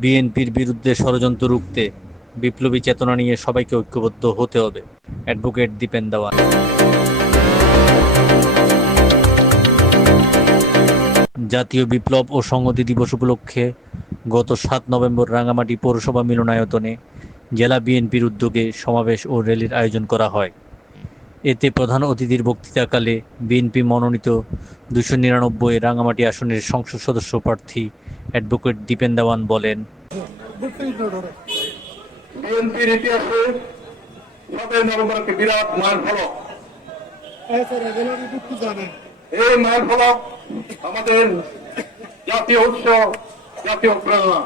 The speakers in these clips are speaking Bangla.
বিএনপির বিরুদ্ধে ষড়যন্ত্র রুখতে বিপ্লবী চেতনা নিয়ে সবাইকে ঐক্যবদ্ধ হতে হবে। অ্যাডভোকেট দীপেন দেওয়ান। জাতীয় বিপ্লব ও সংহতি দিবস উপলক্ষে গত সাত নভেম্বর রাঙামাটি পৌরসভা মিলনায়তনে জেলা বিএনপির উদ্যোগে সমাবেশ ও র্যালির আয়োজন করা হয়। এতে প্রধান অতিথির বক্তৃতাকালে বিএনপি মনোনীত দুশো নিরানব্বই রাঙামাটি আসনের সংসদ সদস্য প্রার্থী অ্যাডভোকেট দীপেন দেওয়ান বলেন বিএনপির ইতিহাসে সতেরো নভেম্বর একটি বিরাট মাইল ফলক। এই মাইল ফলক আমাদের জাতীয় উৎসব জাতীয় প্রেরণা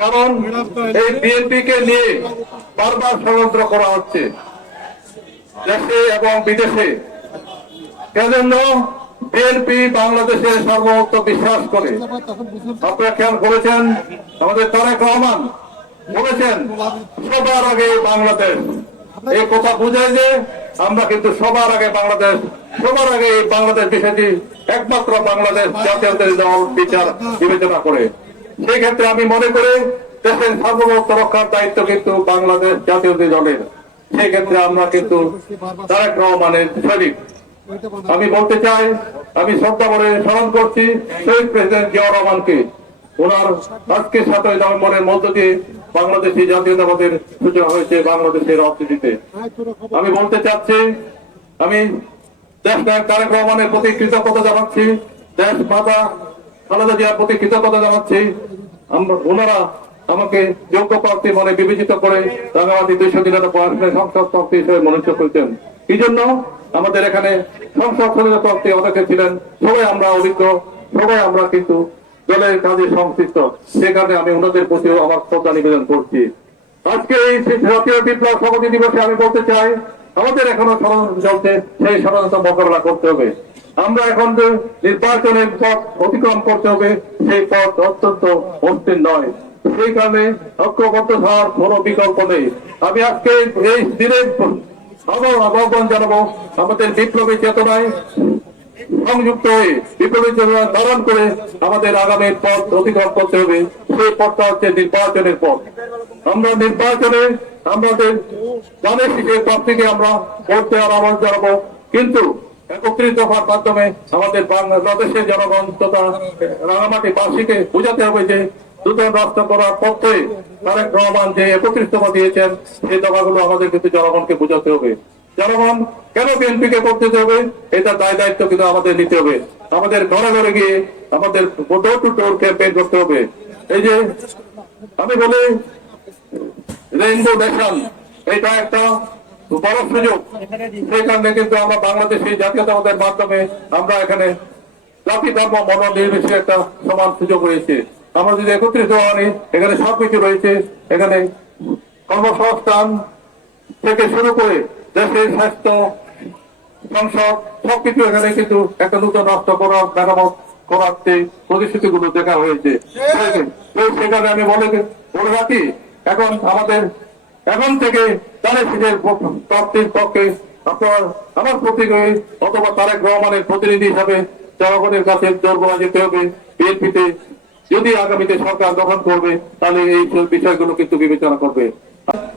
কারণ এই বিএনপি কে নিয়ে বারবার ষড়যন্ত্র করা হচ্ছে। দেশে এবং বিদেশে। সেজন্য বিএনপি বাংলাদেশের সর্বত্র বিশ্বাস করে। আপনারা খেয়াল করেছেন, আমাদের তারেক রহমান বলেছেন, সবার আগে বাংলাদেশ। এই কথা বুঝায় যে আমরা কিন্তু সবার আগে বাংলাদেশ, সবার আগে এই বাংলাদেশ বিষয়টি একমাত্র বাংলাদেশ জাতীয়তাবাদী দল বিচার বিবেচনা করে। সেই ক্ষেত্রে আমি মনে করি দেশের সার্বভৌমত্ব রক্ষার দায়িত্ব কিন্তু বাংলাদেশ জাতীয়তাবাদী দলের। সেই ক্ষেত্রে আমরা কিন্তু তারেক রহমানের শরীফ আমি বলতে চাই, আমি শ্রদ্ধা করে স্মরণ করছি শহীদ প্রেসিডেন্ট জিয়া রহমানকে। ওনার আজকে সাতই নভেম্বরের মধ্য দিয়ে বাংলাদেশি জাতীয়তাবাদের সূচনা হয়েছে বাংলাদেশের অর্থনীতিতে আমি বলতে চাচ্ছি, আমি দেশ নায়ক তারেক রহমানের প্রতি কৃতজ্ঞতা জানাচ্ছি, দেশ মাতা খালেদা জিয়ার প্রতি কৃতজ্ঞতা জানাচ্ছি। ওনারা আমাকে যোগ্য প্রার্থী মনে বিবেচিত করে রাঙামাটি দুইশো নিরানব্বই আসনে সংসদ প্রার্থী হিসেবে মনোনীত করেছেন। এই জন্য আমাদের এখানে সংসদ সদস্য প্রার্থী অনেকে ছিলেন। সবাই আমরা অভিজ্ঞ, সবাই আমরা কিন্তু দলের কাজে সংশ্লিষ্ট। সে কারণে আমি ওনাদের প্রতিও আমার শ্রদ্ধা নিবেদন করছি। আজকে এই জাতীয় বিপ্লব সমিতি দিবসে আমি বলতে চাই, আমাদের এখনও ষড়যন্ত্র চলছে, সেই ষড়যন্ত্র মোকাবেলা করতে হবে। আমরা এখন যে নির্বাচনের পথ অতিক্রম করতে হবে, সেই পথ অত্যন্ত মসৃণ নয়। সেই কারণে ঐক্যবদ্ধ হওয়ার কোনো বিকল্প নেই। আমি আজকে এই দিনে আমাদের বিপ্লবী চেতনায় সংযুক্ত হয়ে বিপ্লবী চেতনা ধারণ করে আমাদের আগামী পথ করতে হবে। সেই পথটা হচ্ছে নির্বাচনের পথ। আমরা নির্বাচনে আমাদের আমরা জানাব। কিন্তু একত্রিত হওয়ার মাধ্যমে আমাদের বাংলাদেশের জনগণ তথা রাঙামাটি বাসীকে বোঝাতে হবে যে দ্রুত রাস্তা করার পথে তারেক রহমান যে একত্রিততা দিয়েছেন সেই দফাগুলো আমাদের কিন্তু জনগণকে বোঝাতে হবে। জনগণ কেন বিএনপি কে করতে হবে? এটা দায় দায়িত্ব কিন্তু আমাদের নিতে হবে। আমাদের ঘরে ঘরে গিয়ে আমাদের ডোর টু ডোর ক্যাম্পেইন করতে হবে। এই যে আমি বলি রেইনবো নেশন এটা একটা বড় সুযোগ। সেই কারণে কিন্তু আমরা বাংলাদেশি জাতীয়তাবাদের মাধ্যমে আমরা এখানে জাতি, ধর্ম মন নির্বিশেষে একটা সমান সুযোগ রয়েছে। আমরা যদি একত্রিত হওয়ানি এখানে সবকিছু রয়েছে। এখানে কর্মসংস্থান থেকে শুরু করে দেশের স্বাস্থ্য, সংসদ, সবকিছু এখানে কিন্তু একটা নতুন রাষ্ট্র করার মেরামত করাতে প্রতিশ্রুতি গুলো দেখা হয়েছে। সেখানে আমি বলে রাখি, এখন আমাদের এখন থেকে তারেক সিটের প্রাপ্তির পক্ষে আপনার আমার প্রতিনিধি অথবা তারেক রহমানের প্রতিনিধি হিসাবে জনগণের কাছে দরবার যেতে হবে। বিএনপিতে যদি আগামীতে সরকার গঠন করবে, তাহলে এই বিষয়গুলো কিন্তু বিবেচনা করবে।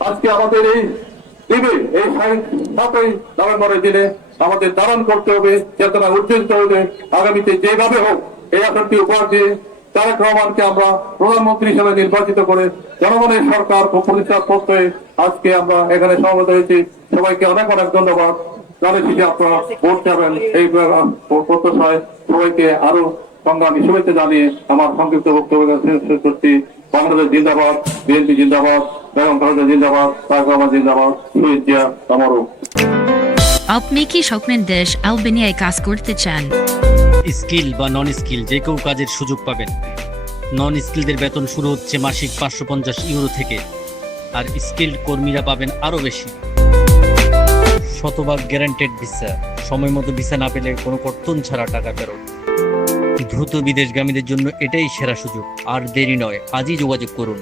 আজকে আমাদের এই আমরা নির্বাচিত করে জনগণের সরকার প্রতিষ্ঠা করতে আজকে আমরা এখানে সমবেত হয়েছি। সবাইকে অনেক অনেক ধন্যবাদ। আপনারা ভোট যাবেন এই প্রত্যাশায় সবাইকে আরও সংগ্রামী শুভেচ্ছা জানিয়ে আমার সংক্ষিপ্ত বক্তব্য শেষ করছি। বাংলাদেশ জিন্দাবাদ বিএনপি জিন্দাবাদ বেগম খালেদা জিন্দাবাদ তারেক রহমান জিন্দাবাদ জিয়া আমারও আপনি কি স্বপ্নের দেশ আলবেনিয়ায় কাজ করতে চান? স্কিল বা নন স্কিল যে কেউ কাজের সুযোগ পাবেন। নন স্কিলদের বেতন শুরু হচ্ছে মাসিক পাঁচশো পঞ্চাশ ইউরো থেকে আর স্কিল্ড কর্মীরা পাবেন আরও বেশি। শতভাগ গ্যারান্টেড ভিসা সময় মতো ভিসা না পেলে কোনো কর্তন ছাড়া টাকা ফেরত। দ্রুত বিদেশগামীদের জন্য এটাই সেরা সুযোগ। আর দেরি নয় আজই যোগাযোগ করুন।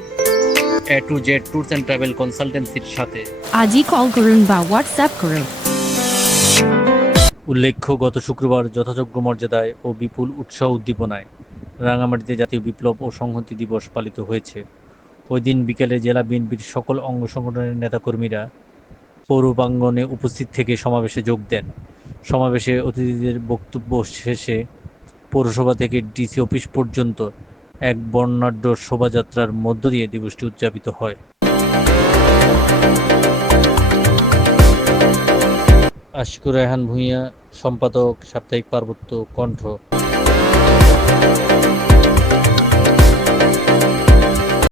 A to Z tours and travel কনসালটেন্সির সাথে। আজই কল করুন বা হোয়াটসঅ্যাপ করুন। উল্লেখ্য গত শুক্রবার যথাযোগ্য মর্যাদায় ও বিপুল উৎসাহ উদ্দীপনায় রাঙামাটিতে জাতীয় বিপ্লব ও সংহতি দিবস পালিত হয়েছে। ওই দিন বিকেলে জেলা বিএনপির সকল অঙ্গ সংগঠনের নেতাকর্মীরা পৌর প্রাঙ্গণে উপস্থিত থেকে সমাবেশে যোগ দেন। সমাবেশে অতিথিদের বক্তব্য শেষে পৌরসভা থেকে ডিসি অফিস পর্যন্ত এক বর্ণাঢ্য শোভাযাত্রার মধ্য দিয়ে দিবসটি উদযাপিত হয়। আশিকুর রেহান ভূঁইয়া, সম্পাদক সাপ্তাহিক পার্বত্য কণ্ঠ।